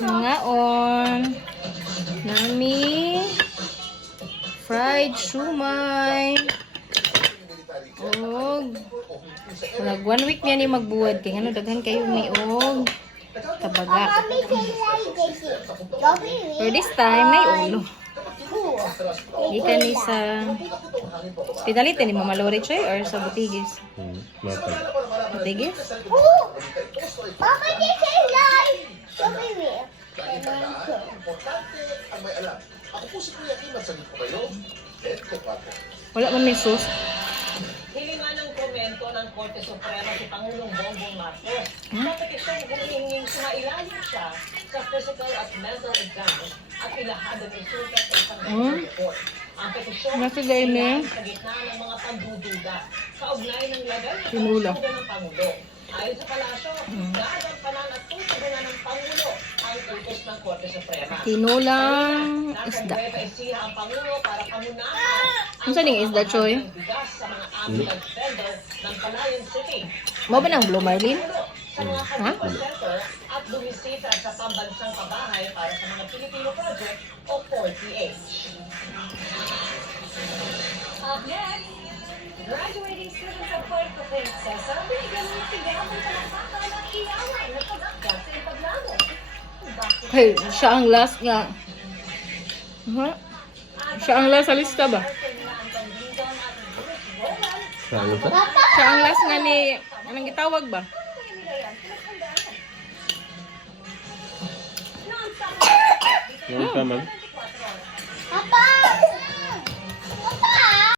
Ngaon. Nami. Fried shumai. Og. Nag 1 week niya ni magbuwad. Kaya ano, daghan kayo ni og. Tabaga. For this time, may ulo. Gikan ni sa Pinalitan ni Mama Lori Choy or sa Butigis? Butigis? Bakit di kilay? Wala man may sus. Hilingan ng komento ng Korte Suprema si Pangulong Bongbong Marcos. Sa petisyong humihinging sumailalim siya sa physical at mental exams at ilahad ang resulta sa isang report. Ang petisyon Nasa gayon sa gitna ng mga pagdududa kaugnay ng lagay ng Tinula. pagdududa ng Pangulo. Ayon sa palasyo, gagampanan at tutugunan ng Pangulo ang utos ng Korte Suprema. Tinulang isda. Nagpapaysiha ang Pangulo para pamunahan Ano sa ning isda, Choy? bigas sa mga ambulance vendor ng Palayan City. Mo ba ng Blue Marlin? Sa mga Ha? Kadiwa Center at bumisita sa pambansang pabahay para sa mga Filipino Project o 4PH. Up next, graduating students of Puerto Princesa binigyan ng tigapan sa nakakala at iyawan na pag-akda sa ipaglaro. Bakit? Hey, siya ang last nga. Siya ang last sa lista ba? Siya ang last nga ni... Anong gitawag ba? Yung tama.